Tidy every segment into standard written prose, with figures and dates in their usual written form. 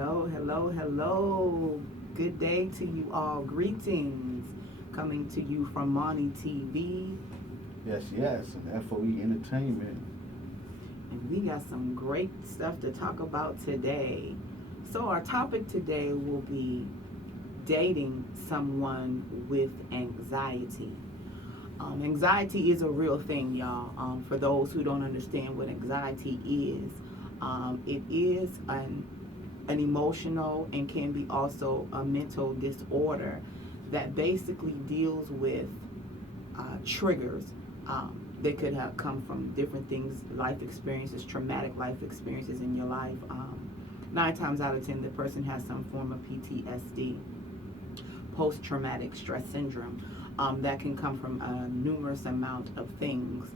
Hello, hello, hello. Good day to you all. Greetings. Coming to you from Monty TV. Yes, yes, and FOE Entertainment. And we got some great stuff to talk about today. So, our topic today will be dating someone with anxiety. Anxiety is a real thing, y'all. For those who don't understand what anxiety is, it is an emotional and can be also a mental disorder that basically deals with triggers. They could have come from different things, life experiences, traumatic life experiences in your life. 9 times out of 10, the person has some form of PTSD, post traumatic stress syndrome, that can come from a numerous amount of things.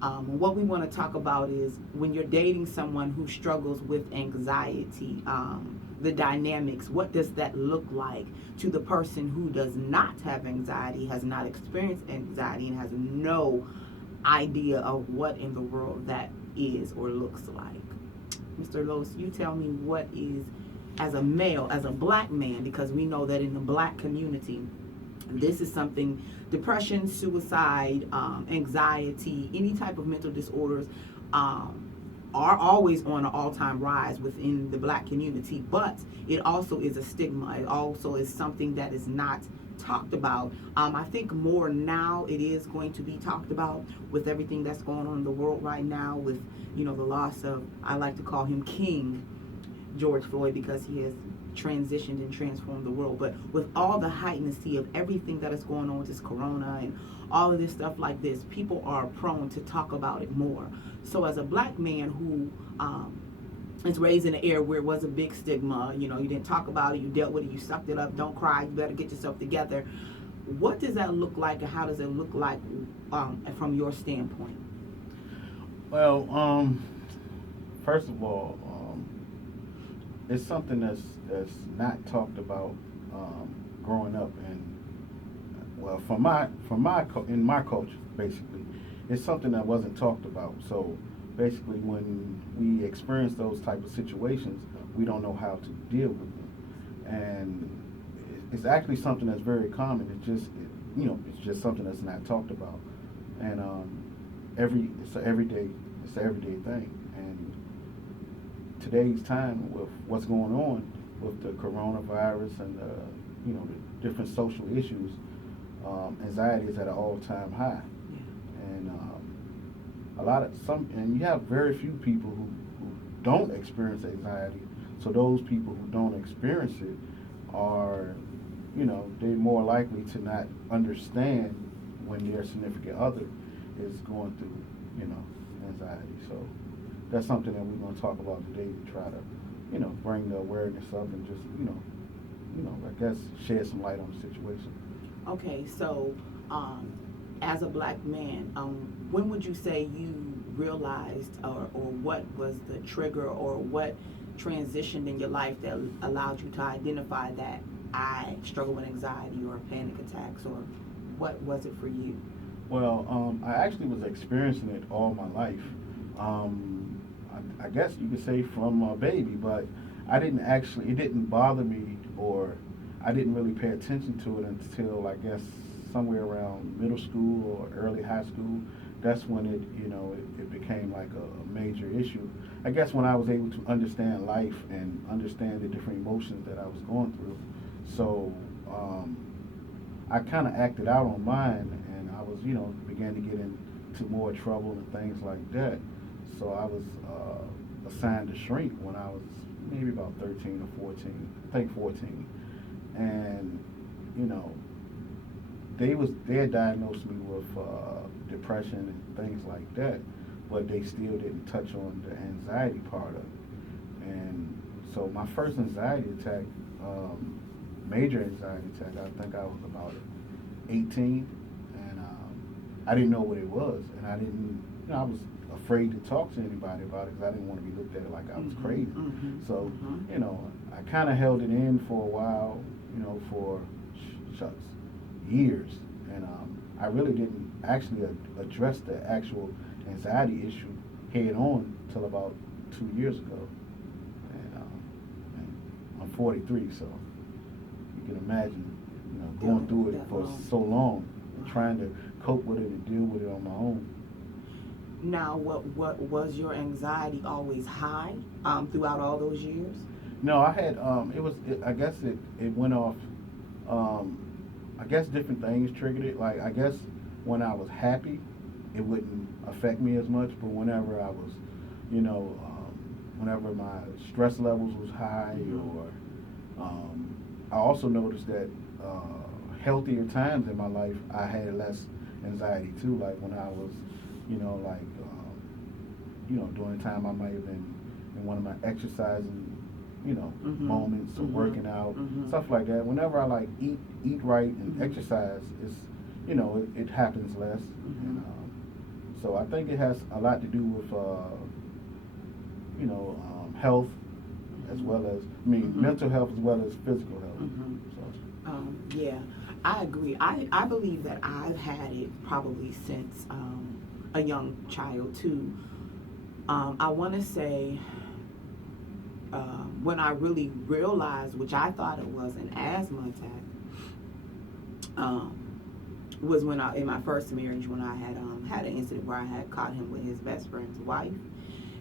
What we want to talk about is when you're dating someone who struggles with anxiety, the dynamics. What does that look like to the person who does not have anxiety, has not experienced anxiety, and has no idea of what in the world that is or looks like? Mr. Los, you tell me what is, as a male, as a black man, because we know that in the black community, this is something, depression, suicide, anxiety, any type of mental disorders um, are always on an all-time rise within the black community, but it also is a stigma. It also is something that is not talked about. I think more now it is going to be talked about with everything that's going on in the world right now with, the loss of, I like to call him King George Floyd, because he has transitioned and transformed the world. But with all the heightenedness of everything that is going on with this corona and all of this stuff like this, people are prone to talk about it more. So as a black man who is raised in an era where it was a big stigma, you didn't talk about it, you dealt with it, you sucked it up, don't cry, you better get yourself together. What does that look like, and how does it look like from your standpoint? Well, first of all, it's something that's not talked about growing up, and well, in my culture, basically, it's something that wasn't talked about. So basically, when we experience those type of situations, we don't know how to deal with them, and it's actually something that's very common. It's just something that's not talked about, and it's an everyday thing. And today's time with what's going on with the coronavirus and the different social issues, anxiety is at an all-time high, and and you have very few people who don't experience anxiety. So those people who don't experience it are, they're more likely to not understand when their significant other is going through, anxiety. So that's something that we're going to talk about today to try to, bring the awareness up and just, I guess shed some light on the situation. Okay, so as a black man, when would you say you realized, or what was the trigger, or what transitioned in your life that allowed you to identify that I struggle with anxiety or panic attacks, or what was it for you? Well, I actually was experiencing it all my life. I guess you could say from a baby, but it didn't bother me, or I didn't really pay attention to it until I guess somewhere around middle school or early high school. That's when it became like a major issue. I guess when I was able to understand life and understand the different emotions that I was going through. So I kind of acted out on mine, and I was, began to get into more trouble and things like that. So I was assigned to shrink when I was maybe about 13 or 14, I think 14. And, you know, they had diagnosed me with depression and things like that, but they still didn't touch on the anxiety part of it. And so my first anxiety attack, major anxiety attack, I think I was about 18, and I didn't know what it was, and I didn't, I was afraid to talk to anybody about it because I didn't want to be looked at like I was crazy. So, I kind of held it in for a while, for shucks, years, and I really didn't actually address the actual anxiety issue head on until about 2 years ago, and I'm 43, so you can imagine, going through it for so long and trying to cope with it and deal with it on my own. Now, what was your anxiety always high throughout all those years? No, I had I guess it went off. I guess different things triggered it. Like, I guess when I was happy, it wouldn't affect me as much. But whenever I was, whenever my stress levels was high, or I also noticed that healthier times in my life, I had less anxiety too. Like when I was, during the time I might have been in one of my exercising, moments or working out, stuff like that. Whenever I like eat right and exercise, it's, it happens less. And so I think it has a lot to do with, health, as well as, mental health as well as physical health. So. Yeah, I agree. I believe that I've had it probably since a young child too. I want to say when I really realized, which I thought it was an asthma attack, was when in my first marriage, when I had an incident where I had caught him with his best friend's wife.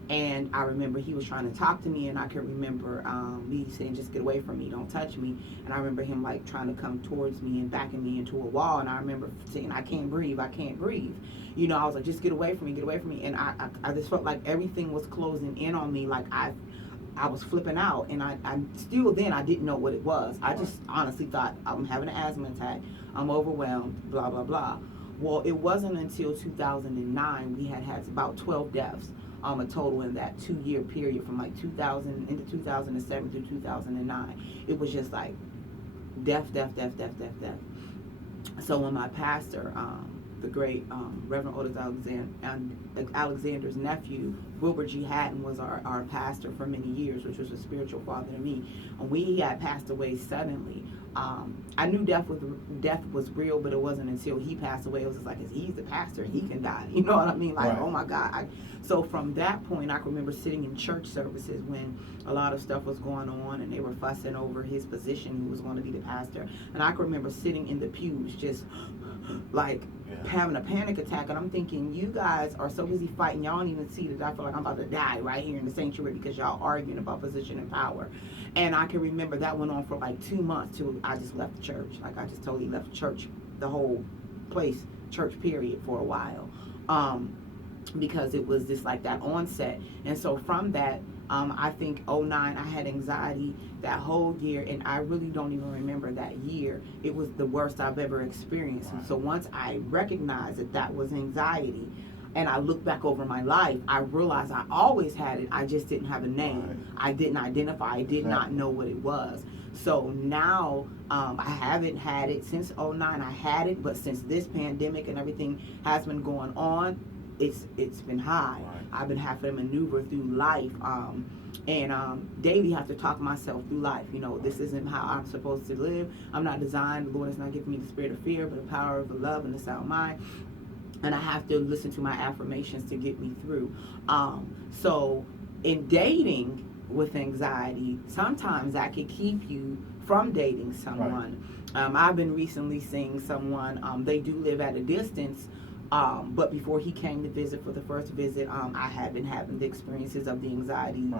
And I remember he was trying to talk to me, and I can remember me saying, "Just get away from me, don't touch me." And I remember him like trying to come towards me and backing me into a wall. And I remember saying, "I can't breathe, I can't breathe." I was like, "Just get away from me, get away from me." And I just felt like everything was closing in on me, like I was flipping out. And I still then I didn't know what it was. I just honestly thought, I'm having an asthma attack, I'm overwhelmed, blah blah blah. Well, it wasn't until 2009 we had about 12 deaths. A total in that 2-year period from like 2000 into 2007 through 2009. It was just like death. So when my pastor, the great Reverend Otis Alexander's nephew, Wilbur G. Hatton, was our pastor for many years, which was a spiritual father to me. And he had passed away suddenly. I knew death was real, but it wasn't until he passed away. It was just like, he's the pastor, he can die. You know what I mean? Like, right. Oh my God. So from that point, I can remember sitting in church services when a lot of stuff was going on and they were fussing over his position, who was going to be the pastor. And I can remember sitting in the pews just like having a panic attack. And I'm thinking, you guys are so busy fighting, y'all don't even see that I feel like I'm about to die right here in the sanctuary because y'all arguing about position and power. And I can remember that went on for like 2 months till I just left the church. Like I just totally left church, the whole place, church period, for a while. Because it was just like that onset. And so from that, I think 2009, I had anxiety that whole year, and I really don't even remember that year. It was the worst I've ever experienced. And so once I recognized that was anxiety, and I look back over my life, I realized I always had it. I just didn't have a name. Right. I didn't identify. I did not know what it was. So now I haven't had it since 2009. I had it, but since this pandemic and everything has been going on, it's been high. Right. I've been having to maneuver through life and daily have to talk myself through life. This isn't how I'm supposed to live. I'm not designed. The Lord has not given me the spirit of fear, but the power of the love and the sound mind. And I have to listen to my affirmations to get me through. So in dating with anxiety, sometimes that could keep you from dating someone. Right. I've been recently seeing someone, they do live at a distance, but before he came to visit for the first visit, I had been having the experiences of the anxiety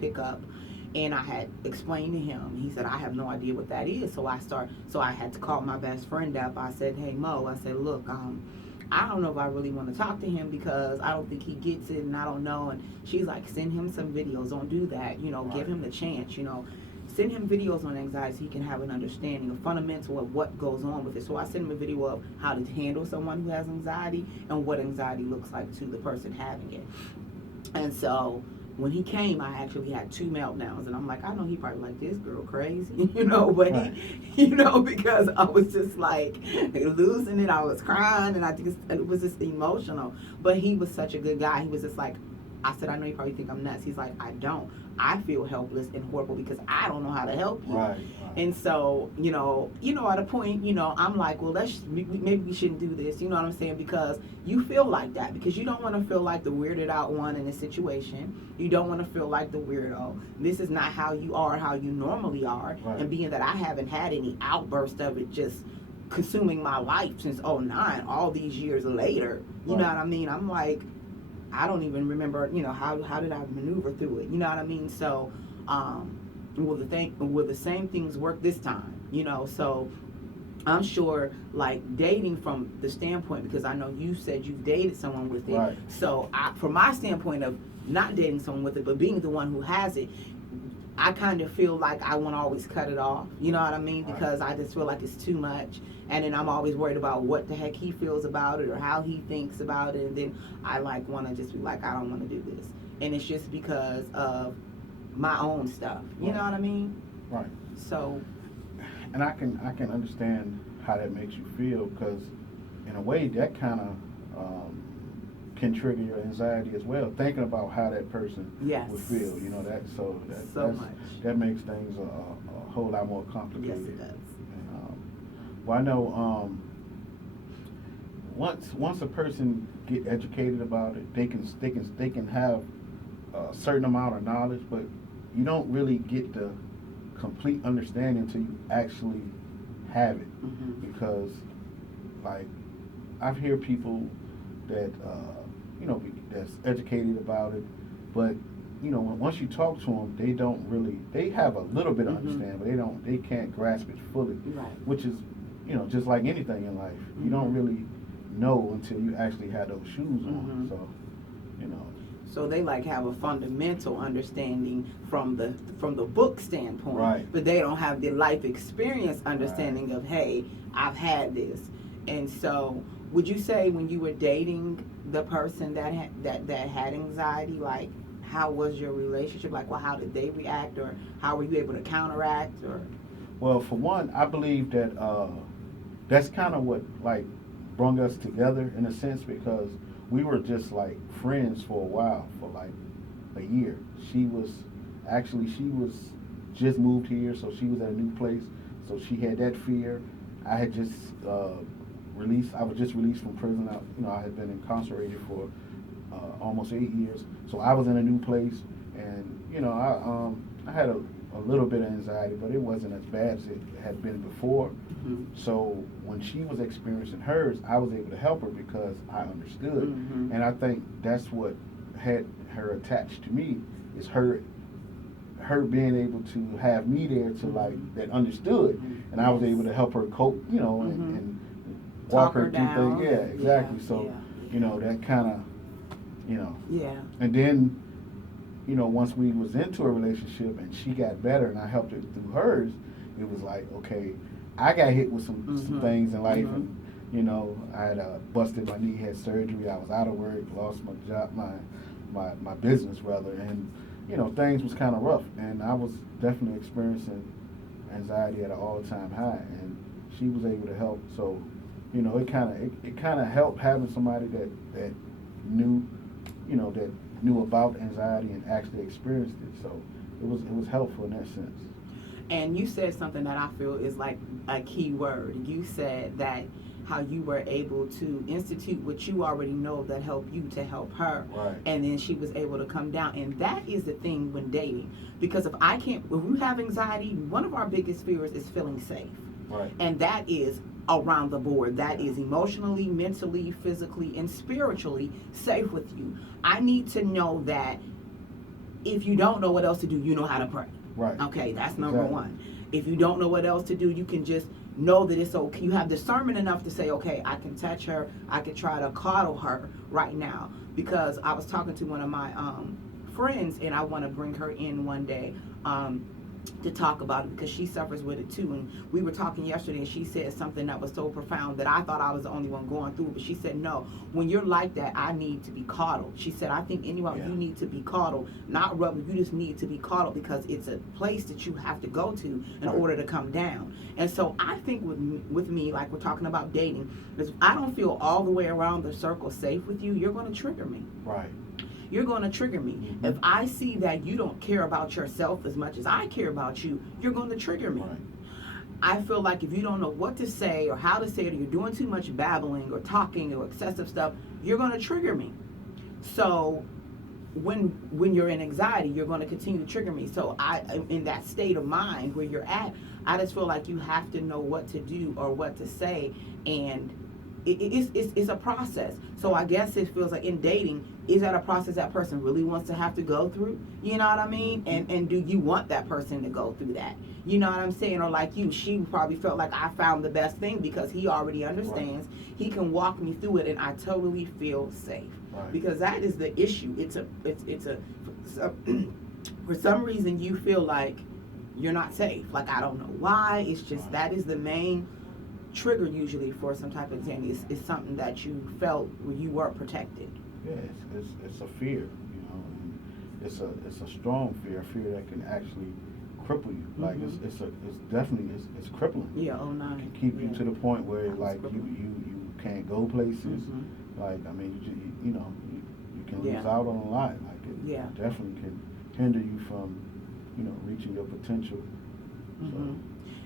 pickup. And I had explained to him. He said, I have no idea what that is. So I had to call my best friend up. I said, hey, Mo, I said, look, I don't know if I really want to talk to him because I don't think he gets it, and I don't know. And she's like, send him some videos. Don't do that. Give him the chance. Send him videos on anxiety so he can have an understanding, a fundamental of what goes on with it. So I sent him a video of how to handle someone who has anxiety and what anxiety looks like to the person having it. And so when he came, I actually had 2 meltdowns, and I'm like, I know he probably like, this girl crazy, but right. Because I was just like losing it. I was crying, and it was just emotional. But he was such a good guy. He was just like, I said, I know you probably think I'm nuts. He's like, I don't. I feel helpless and horrible because I don't know how to help you. Right. And so, at a point, I'm like, well, maybe we shouldn't do this. You know what I'm saying? Because you feel like that, because you don't want to feel like the weirded out one in a situation. You don't want to feel like the weirdo. This is not how you are, how you normally are. Right. And being that I haven't had any outburst of it just consuming my life since '09, all these years later, you know what I mean? I'm like, I don't even remember, how did I maneuver through it? You know what I mean? So, will the same things work this time? So I'm sure, like, dating from the standpoint, because I know you said you've dated someone with it. Right. So from my standpoint of not dating someone with it, but being the one who has it, I kind of feel like I want to always cut it off. You know what I mean? Because I just feel like it's too much. And then I'm always worried about what the heck he feels about it or how he thinks about it. And then I want to just be like, I don't want to do this. And it's just because of my own stuff. You know what I mean? Right. So. And I can understand how that makes you feel, because in a way that kind of can trigger your anxiety as well, thinking about how that person would feel. That makes things a whole lot more complicated. Yes, it does. Well, I know once a person get educated about it, they can have a certain amount of knowledge, but you don't really get the complete understanding until you actually have it. Mm-hmm. Because, like, I've heard people that that's educated about it, but once you talk to them, they have a little bit of understanding, but they can't grasp it fully. Right. Which is, just like anything in life, you don't really know until you actually have those shoes on. So, So they have a fundamental understanding from the book standpoint, right. But they don't have the life experience understanding of, hey, I've had this. And so, would you say when you were dating the person that had anxiety, like, how was your relationship? Like, well, how did they react, or how were you able to counteract? Or, well, for one, I believe that that's kind of what brought us together in a sense, because we were just friends for a while, for a year. She was just moved here, so she was at a new place, so she had that fear. I had just I was just released from prison. I had been incarcerated for almost 8 years, so I was in a new place, and I had a little bit of anxiety, but it wasn't as bad as it had been before. mm-hmm. So when she was experiencing hers, I was able to help her because I understood. Mm-hmm. And I think that's what had her attached to me, is her being able to have me there to that understood, Mm-hmm. and I was able to help her cope, and walk her through down. things. Yeah, exactly. Yeah, so, yeah. That kind of, Yeah. And then, once we was into a relationship and she got better and I helped her through hers, it was like, okay, I got hit with some things in life, and I had busted my knee, had surgery, I was out of work, lost my job, my business rather, and things was kind of rough, and I was definitely experiencing anxiety at an all-time high, and she was able to help. So it kind of helped having somebody that knew that knew about anxiety and actually experienced it. So it was helpful in that sense. And you said something that I feel is a key word. You said that how you were able to institute what you already know that helped you to help her. Right. And then she was able to come down. And that is the thing when dating. Because if you have anxiety, one of our biggest fears is feeling safe. Right. And that is around the board. That is emotionally, mentally, physically, and spiritually safe with you. I need to know that if you don't know what else to do, you know how to pray. Right. Okay, that's number one. If you don't know what else to do, you can just know that it's okay. You have discernment enough to say, okay, I can touch her. I can try to coddle her right now. Because I was talking to one of my friends, and I want to bring her in one day to talk about it, because she suffers with it too. And we were talking yesterday, and she said something that was so profound that I thought I was the only one going through it. But she said, no, when you're like that, I need to be coddled. She said, I think anyone, you need to be coddled, not rubbed. You just need to be coddled, because it's a place that you have to go to in order to come down. And so I think with me, like we're talking about dating, if I don't feel all the way around the circle safe with you, you're going to trigger me. Right. you're going to trigger me. Mm-hmm. If I see that you don't care about yourself as much as I care about you, you're going to trigger me. Right. I feel like if you don't know what to say or how to say it, or you're doing too much babbling or talking or excessive stuff, you're going to trigger me. So when you're in anxiety, you're going to continue to trigger me. So in that state of mind where you're at, I just feel like you have to know what to do or what to say, and it's a process. So I guess it feels like in dating, is that a process that person really wants to have to go through? You know what I mean? And do you want that person to go through that? You know what I'm saying? Or like you, she probably felt like I found the best thing because he already understands. Right. He can walk me through it, and I totally feel safe. Right. Because that is the issue. For some reason you feel like you're not safe. Like, I don't know why. It's just right. That is the main trigger usually for some type of thing. Is something that you felt where you weren't protected. Yeah, it's a fear, you know, and it's a strong fear, a fear that can actually cripple you. Like it's definitely crippling. Yeah, oh no. It can keep you to the point where like you can't go places. Mm-hmm. Like, I mean, you can lose out on a lot. Like it definitely can hinder you from, you know, reaching your potential. Mm-hmm. So.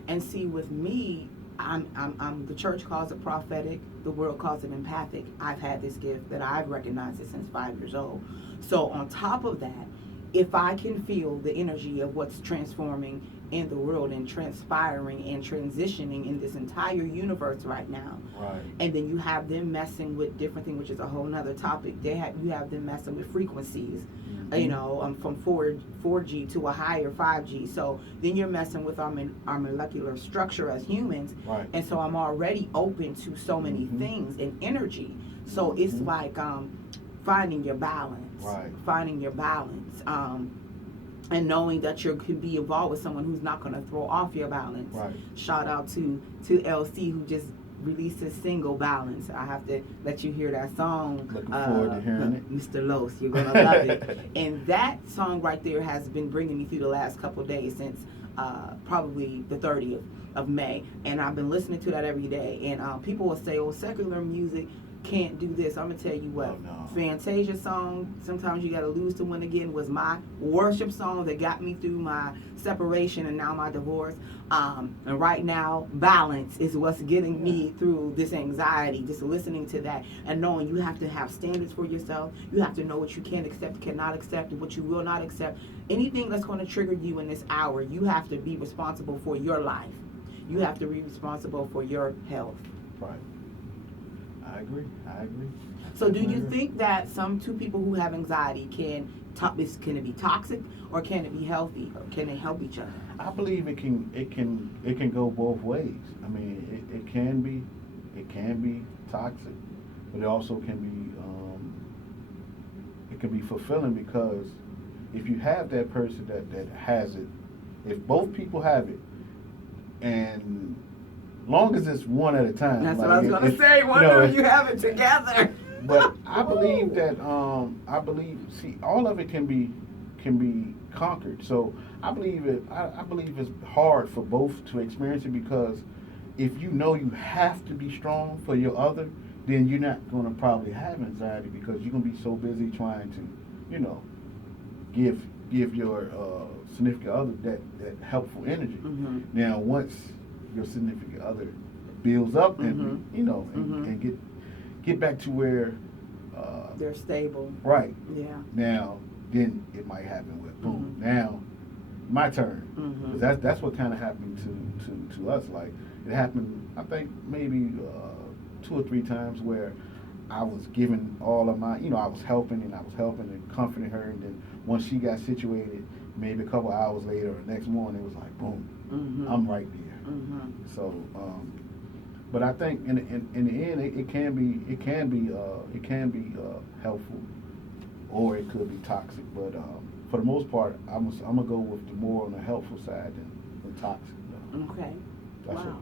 And see, with me, I'm the church calls it prophetic, the world calls it empathic. I've had this gift that I've recognized it since 5 years old. So on top of that, if I can feel the energy of what's transforming in the world and transpiring and transitioning in this entire universe right now, right. And then you have them messing with different things, which is a whole nother topic. You have them messing with frequencies, you know, from 4G to a higher 5G. So then you're messing with our molecular structure as humans, right. And so I'm already open to so many things in energy. So it's like finding your balance, right. Finding your balance, and knowing that you can be involved with someone who's not going to throw off your balance. Right. Shout out to LC, who just released his single Balance. I have to let you hear that song. Looking forward to hearing it. Mr. Los, you're going to love it. And that song right there has been bringing me through the last couple of days since probably the 30th of May. And I've been listening to that every day. And people will say, oh, secular music can't do this. I'm going to tell you what. Oh, no. Fantasia song, Sometimes You Gotta Lose to Win Again, was my worship song that got me through my separation and now my divorce. And right now, Balance is what's getting me through this anxiety, just listening to that and knowing you have to have standards for yourself. You have to know what you can accept, cannot accept, and what you will not accept. Anything that's going to trigger you in this hour, you have to be responsible for your life. You have to be responsible for your health. Right. I agree. So do you think that two people who have anxiety can it be toxic, or can it be healthy, or can they help each other? I believe it can go both ways. I mean, it can be toxic, but it also can be fulfilling, because if you have that person that has it, if both people have it, and long as it's one at a time. That's what I was going to say. Wonder if you have it together. But I believe that all of it can be conquered. So I believe it's hard for both to experience it, because if you know you have to be strong for your other, then you're not going to probably have anxiety, because you're going to be so busy trying to, you know, give your significant other that helpful energy. Mm-hmm. Now, once your significant other builds up and you know and get back to where they're stable, right? Yeah. Now then it might happen with boom. Now my turn. That's what kind of happened to us. Like, it happened, I think maybe 2 or 3 times where I was giving all of my, I was helping and comforting her, and then once she got situated, maybe a couple hours later or next morning, it was like boom, I'm right there. So, but I think in the end, it can be helpful, or it could be toxic. But for the most part, I'm gonna go with the more on the helpful side than toxic. Okay. That's wow.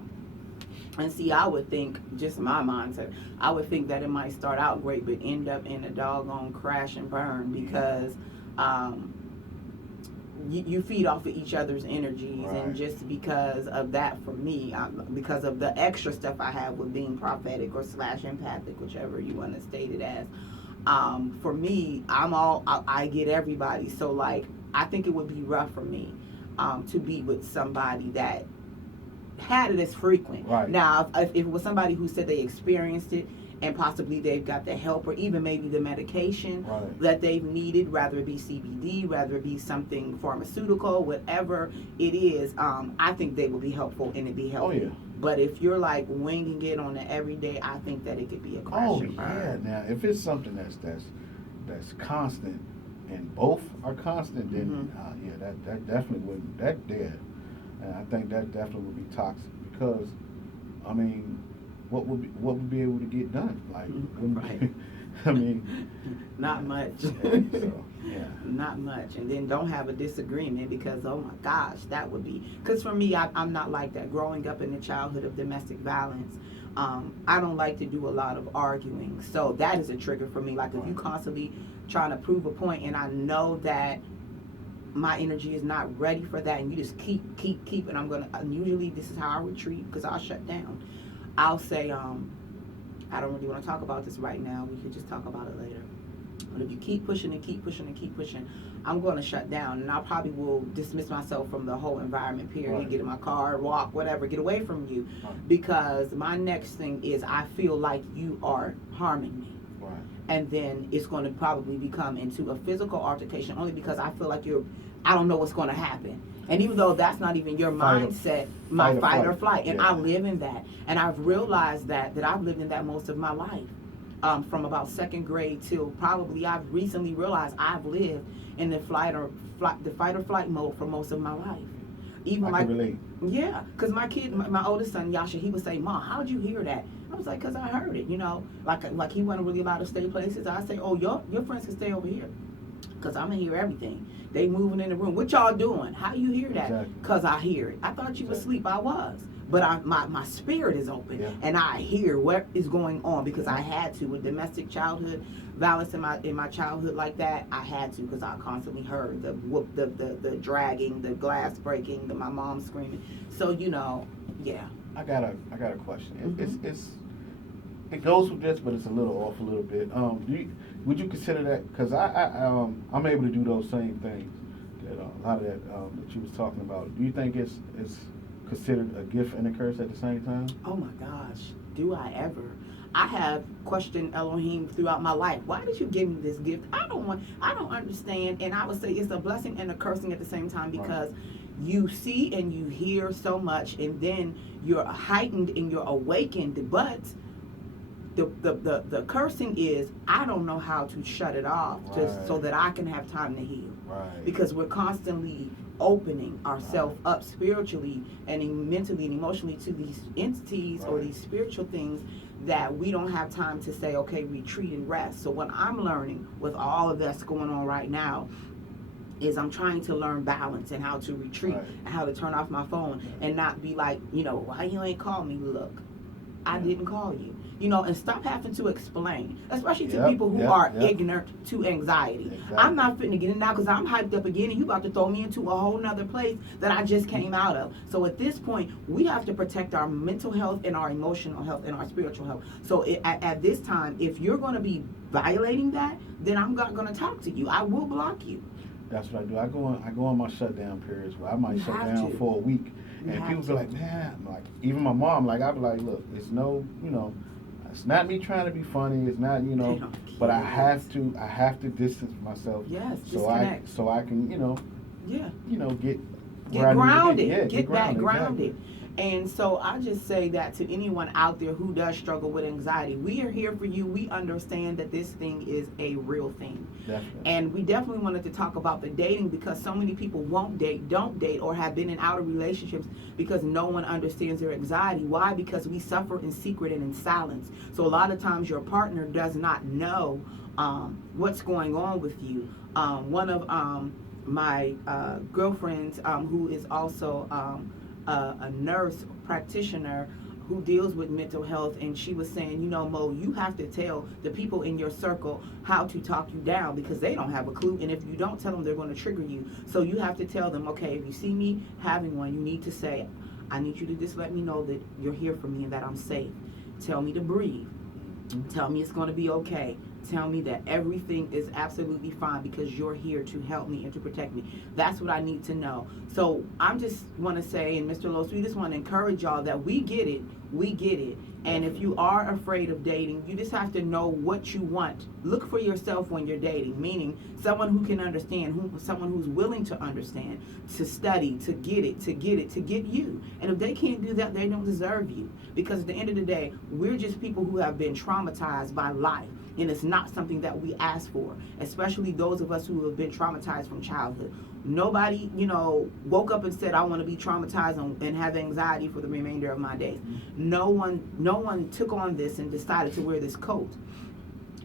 And see, I would think, just my mindset, I would think that it might start out great, but end up in a doggone crash and burn, because you feed off of each other's energies, right. And just because of that, for me, because of the extra stuff I have with being prophetic or / empathic, whichever you want to state it as, For me, I get everybody. So like, I think it would be rough for me to be with somebody that had it as frequent. Right. Now, if it was somebody who said they experienced it and possibly they've got the help or even maybe the medication Right. that they've needed, rather it be CBD, rather it be something pharmaceutical, whatever it is, I think they will be helpful and it be Oh helpful. yeah. But if you're like winging it on the everyday, I think that it could be a crash Oh and yeah. burn. Now, if it's something that's constant, and both are constant, then yeah, that definitely wouldn't. That dead, and I think that definitely would be toxic because, I mean, what would be able to get done? Like, Right. I mean, Not much. So, yeah. Not much. And then don't have a disagreement because, oh my gosh, that would be. Because for me, I'm not like that. Growing up in the childhood of domestic violence, I don't like to do a lot of arguing. So that is a trigger for me. Like if you constantly trying to prove a point and I know that my energy is not ready for that and you just keep, and I'm going to, usually this is how I retreat because I'll shut down. I'll say, I don't really want to talk about this right now. We could just talk about it later. But if you keep pushing and keep pushing and keep pushing, I'm going to shut down. And I probably will dismiss myself from the whole environment, period. Right. Get in my car, walk, whatever, get away from you. Right. Because my next thing is I feel like you are harming me. Right. And then it's going to probably become into a physical altercation only because I feel like I don't know what's going to happen. And even though that's not even your mindset, my fight or flight. And I live in that. And I've realized that I've lived in that most of my life. From about second grade till probably I've recently realized I've lived in the fight or flight mode for most of my life. Even I can relate. Yeah, because my kid, my oldest son Yasha, he would say, "Mom, how'd you hear that?" I was like, "Cause I heard it." You know, like he wasn't really allowed to stay places. I say, "Oh, your friends can stay over here." Because I'm going to hear everything. They moving in the room. What y'all doing? How you hear that? Because I hear it. I thought you was asleep. I was. But my spirit is open. Yeah. And I hear what is going on because I had to. With domestic childhood violence in my childhood like that, I had to because I constantly heard the whoop, the dragging, the glass breaking, my mom screaming. So, you know, yeah. I got a question. It goes with this, but it's a little off a little bit. Would you consider that? Because I'm able to do those same things that a lot of that that you was talking about. Do you think it's considered a gift and a curse at the same time? Oh my gosh, do I ever? I have questioned Elohim throughout my life. Why did you give me this gift? I don't understand. And I would say it's a blessing and a cursing at the same time because you see and you hear so much, and then you're heightened and you're awakened, but the cursing is I don't know how to shut it off just so that I can have time to heal. Right. Because we're constantly opening ourselves up spiritually and mentally and emotionally to these entities or these spiritual things that we don't have time to say, okay, retreat and rest. So what I'm learning with all of that's going on right now is I'm trying to learn balance and how to retreat and how to turn off my phone and not be like, you know, why you ain't call me? Look, I didn't call you. You know, and stop having to explain, especially to people who are ignorant to anxiety. Exactly. I'm not fitting to get in now because I'm hyped up again and you about to throw me into a whole nother place that I just came out of. So at this point, we have to protect our mental health and our emotional health and our spiritual health. So at this time, if you're going to be violating that, then I'm not going to talk to you. I will block you. That's what I do. I go on my shutdown periods where I might shut down for a week. And people be like, man, like, even my mom, like, I'd be like, look, it's no, you know, it's not me trying to be funny. It's not, you know, but I have to distance myself. Yes, so I can, you know, get grounded. Get back grounded. Exactly. And so I just say that to anyone out there who does struggle with anxiety, we are here for you. We understand that this thing is a real thing. Definitely. And we definitely wanted to talk about the dating because so many people won't date, don't date, or have been in outer relationships because no one understands their anxiety. Why? Because we suffer in secret and in silence. So a lot of times your partner does not know what's going on with you. One of my girlfriends who is also a nurse practitioner who deals with mental health, and she was saying, you know, Mo, you have to tell the people in your circle how to talk you down because they don't have a clue, and if you don't tell them, they're going to trigger you. So you have to tell them, okay, if you see me having one, you need to say, I need you to just let me know that you're here for me and that I'm safe. Tell me to breathe. Tell me it's going to be okay. tell me that everything is absolutely fine because you're here to help me and to protect me. That's what I need to know. So I'm just want to say, and Mr. Los, we just want to encourage y'all that we get it. We get it. And if you are afraid of dating, you just have to know what you want. Look for yourself when you're dating, meaning someone who can understand, someone who's willing to understand, to study, to get it, to get you. And if they can't do that, they don't deserve you. Because at the end of the day, we're just people who have been traumatized by life. And it's not something that we ask for, especially those of us who have been traumatized from childhood. Nobody, woke up and said, I want to be traumatized and have anxiety for the remainder of my days. No one took on this and decided to wear this coat.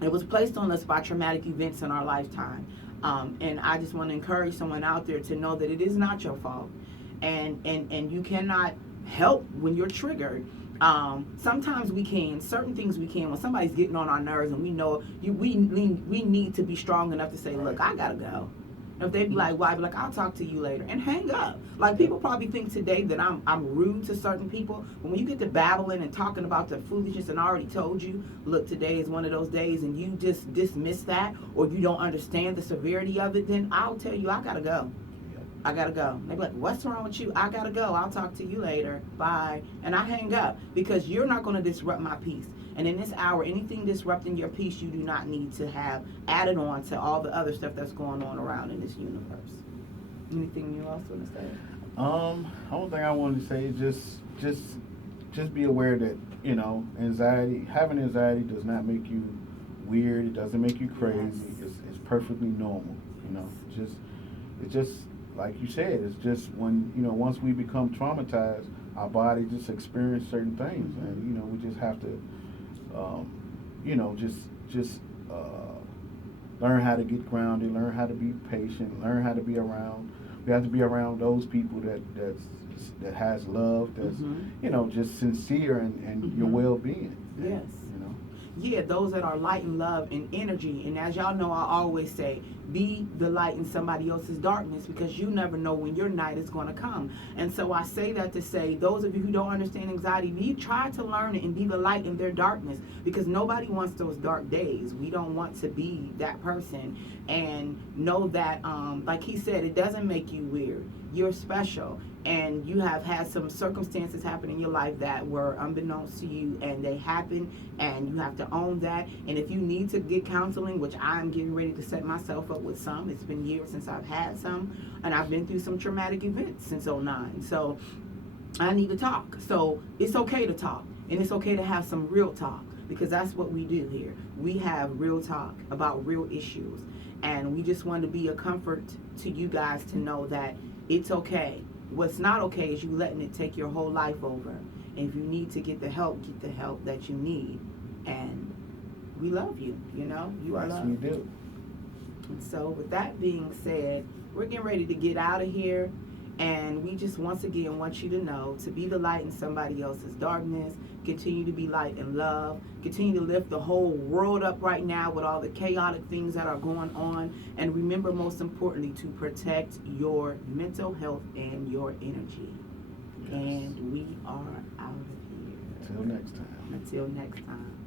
It was placed on us by traumatic events in our lifetime. And I just want to encourage someone out there to know that it is not your fault. And you cannot help when you're triggered. Sometimes we can, certain things we can when somebody's getting on our nerves and we know we need to be strong enough to say, look, I gotta go. And if they be like, why? Be like, I'll talk to you later, and hang up. Like, people probably think today that I'm rude to certain people, but when you get to babbling and talking about the foolishness, and I already told you, look, today is one of those days, and you just dismiss that, or you don't understand the severity of it, then I'll tell you, I gotta go. I gotta go. They be like, what's wrong with you? I gotta go. I'll talk to you later. Bye. And I hang up because you're not going to disrupt my peace. And in this hour, anything disrupting your peace, you do not need to have added on to all the other stuff that's going on around in this universe. Anything you else want to say? Only thing I wanted to say is just be aware that, having anxiety does not make you weird. It doesn't make you crazy. Yes. It's perfectly normal. It's just like you said, it's just when, once we become traumatized, our body just experience certain things. And, we just have to, learn how to get grounded, learn how to be patient, learn how to be around. We have to be around those people that has love, that's, just sincere and your well-being. Yes. Yeah, those that are light and love and energy. And as y'all know, I always say, be the light in somebody else's darkness, because you never know when your night is going to come. And so I say that to say, those of you who don't understand anxiety, try to learn it and be the light in their darkness, because nobody wants those dark days. We don't want to be that person. And know that, like he said, it doesn't make you weird. You're special. And you have had some circumstances happen in your life that were unbeknownst to you, and they happen, and you have to own that. And if you need to get counseling, which I'm getting ready to set myself up with some, it's been years since I've had some, and I've been through some traumatic events since '09. So I need to talk. So it's okay to talk, and it's okay to have some real talk, because that's what we do here. We have real talk about real issues, and we just want to be a comfort to you guys to know that it's okay. What's not okay is you letting it take your whole life over. And if you need to get the help that you need. And we love you, you are loved. Yes, we do. And so with that being said, we're getting ready to get out of here. And we just once again want you to know to be the light in somebody else's darkness. Continue to be light and love. Continue to lift the whole world up right now with all the chaotic things that are going on. And remember, most importantly, to protect your mental health and your energy. Yes. And we are out of here. Until next time. Until next time.